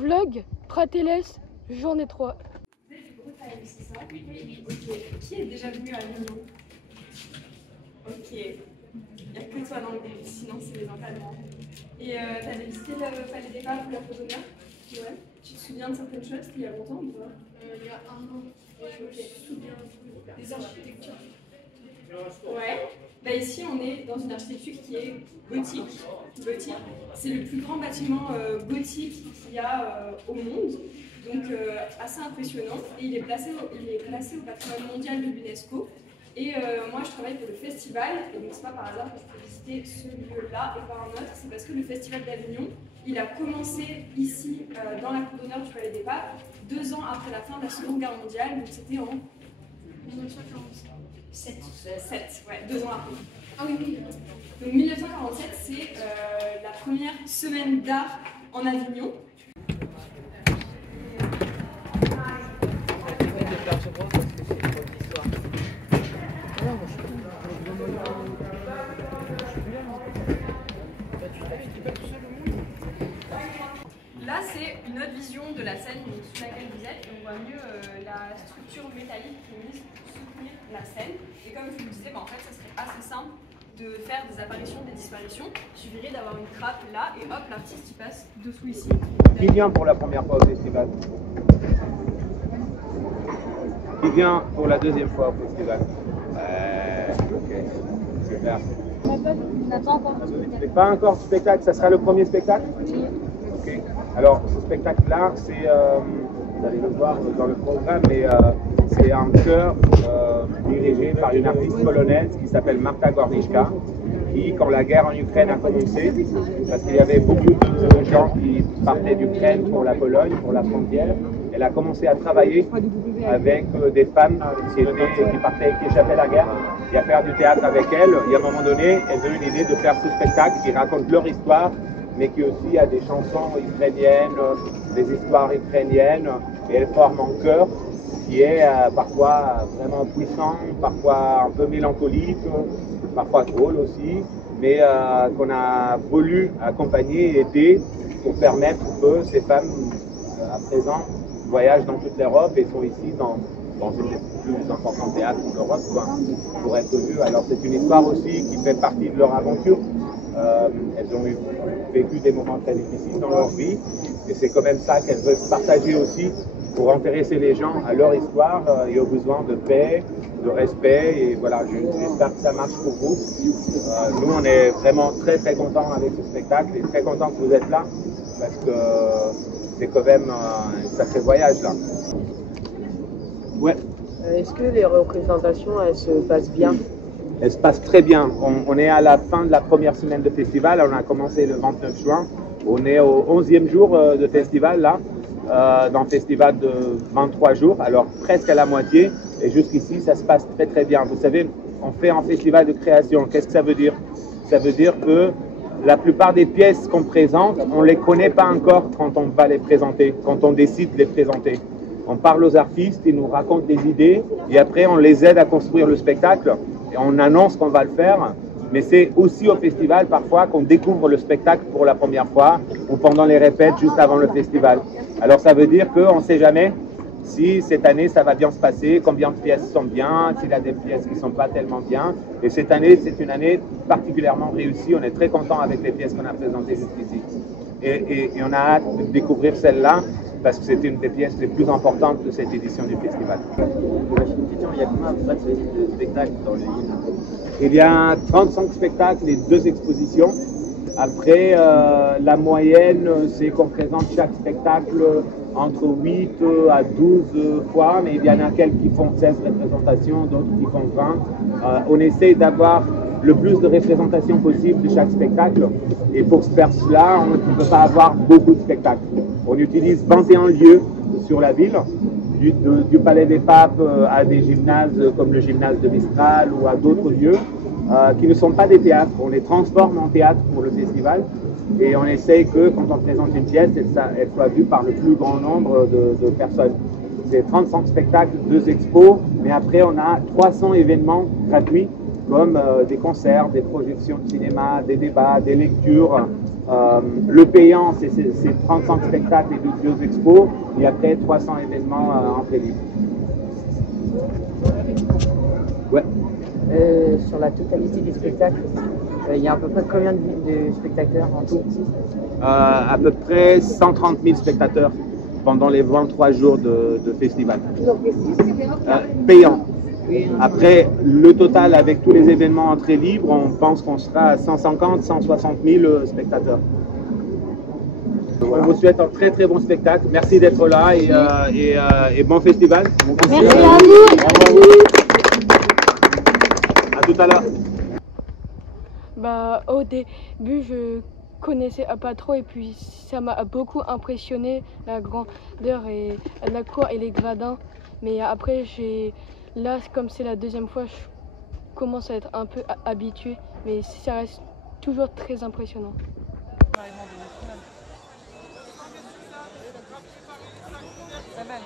Vlog, Prateles, journée 3. C'est ça? Oui. Ok. Qui est déjà venu à Avignon? Ok. Il n'y a que toi dans le groupe, sinon c'est les encadrants. Et t'avais visité le Palais des Papes ou la Cour d'honneur? Ouais. Tu te souviens de certaines choses? C'était il y a longtemps ou pas? Il y a un an. Je me souviens des architectures. Ouais. Bah ici, on est dans une architecture qui est gothique. C'est le plus grand bâtiment gothique qu'il y a au monde. Donc assez impressionnant. Et il est placé au patrimoine mondial de l'UNESCO. Et moi, je travaille pour le festival. Et donc, c'est pas par hasard que je peux visiter ce lieu-là et pas un autre. C'est parce que le festival d'Avignon, il a commencé ici, dans la cour d'honneur du Palais des Papes, 2 ans après la fin de la Seconde Guerre mondiale. Donc, c'était en 1947. 7, ouais, 2 ans après. Ah oui. Donc 1947, c'est la première semaine d'art en Avignon. Là, c'est une autre vision de la scène sous laquelle vous êtes. Et on voit mieux la structure métallique qui est mise pour soutenir la scène. Et comme je vous le disais, en fait, ça serait assez simple de faire des apparitions, des disparitions. Il suffirait d'avoir une trappe là et hop, l'artiste il passe dessous ici. Qui vient pour la première fois au festival? Qui vient pour la deuxième fois au festival? Ok, super. On n'a pas encore de spectacle. Pas encore de spectacle, ça sera le premier spectacle? Oui. Ok. Alors, ce spectacle-là, c'est, vous allez le voir dans le programme, mais c'est un chœur dirigé par une artiste polonaise qui s'appelle Marta Gorniczka, qui, quand la guerre en Ukraine a commencé, parce qu'il y avait beaucoup de gens qui partaient d'Ukraine pour la Pologne, pour la frontière, elle a commencé à travailler avec des femmes qui échappaient à la guerre et à faire du théâtre avec elles. Et à un moment donné, elle a eu l'idée de faire ce spectacle qui raconte leur histoire, mais qui aussi a des chansons ukrainiennes, des histoires ukrainiennes, et elle forme un chœur qui est parfois vraiment puissant, parfois un peu mélancolique, parfois drôle aussi, mais qu'on a voulu accompagner et aider pour permettre que ces femmes, à présent, voyagent dans toute l'Europe et sont ici dans une des plus importantes théâtres d'Europe pour être vues. Alors c'est une histoire aussi qui fait partie de leur aventure. Elles ont vécu des moments très difficiles dans leur vie et c'est quand même ça qu'elles veulent partager aussi pour intéresser les gens à leur histoire et aux besoins de paix, de respect. Et voilà, j'espère que ça marche pour vous. Nous, on est vraiment très très contents avec ce spectacle et très contents que vous êtes là parce que c'est quand même un sacré voyage là. Ouais. Est-ce que les représentations, elles se passent bien? Elles se passent très bien. On est à la fin de la première semaine de festival. On a commencé le 29 juin. On est au 11e jour de festival là. Dans le festival de 23 jours, alors presque à la moitié, et jusqu'ici ça se passe très très bien. Vous savez, on fait un festival de création. Qu'est-ce que ça veut dire? Ça veut dire que la plupart des pièces qu'on présente, on ne les connaît pas encore quand on va les présenter, quand on décide de les présenter. On parle aux artistes, ils nous racontent des idées, et après on les aide à construire le spectacle, et on annonce qu'on va le faire. Mais c'est aussi au festival parfois qu'on découvre le spectacle pour la première fois ou pendant les répètes juste avant le festival. Alors ça veut dire qu'on ne sait jamais si cette année ça va bien se passer, combien de pièces sont bien, s'il y a des pièces qui ne sont pas tellement bien. Et cette année, c'est une année particulièrement réussie. On est très content avec les pièces qu'on a présentées jusqu'ici. Et on a hâte de découvrir celle-là parce que c'est une des pièces les plus importantes de cette édition du festival. Il y a combien de spectacles dans le livre? Il y a 35 spectacles et 2 expositions. Après, la moyenne, c'est qu'on présente chaque spectacle entre 8 à 12 fois, mais il y en a quelques qui font 16 représentations, d'autres qui font 20. On essaie d'avoir le plus de représentations possible de chaque spectacle. Et pour faire cela, on ne peut pas avoir beaucoup de spectacles. On utilise 21 lieux sur la ville, du Palais des Papes à des gymnases comme le gymnase de Mistral ou à d'autres lieux qui ne sont pas des théâtres. On les transforme en théâtre pour le festival et on essaye que quand on présente une pièce, elle soit vue par le plus grand nombre de personnes. C'est 35 spectacles, 2 expos, mais après on a 300 événements gratuits comme des concerts, des projections de cinéma, des débats, des lectures, Le payant, c'est 35 spectacles et 2 expos, et après 300 événements entrée libre. Ouais. Sur la totalité des spectacles, il y a à peu près combien de spectateurs en tout? À peu près 130 000 spectateurs pendant les 23 jours de festival. Payant. Après, le total avec tous les événements entrée libre, on pense qu'on sera à 150 160 000 spectateurs. On vous souhaite un très très bon spectacle. Merci d'être là et bon festival. Merci à vous. À tout à l'heure. Bah, au début, je connaissais pas trop et puis ça m'a beaucoup impressionné, la grandeur et la cour et les gradins. Mais après, là, comme c'est la deuxième fois, je commence à être un peu habitué, mais ça reste toujours très impressionnant. Amen.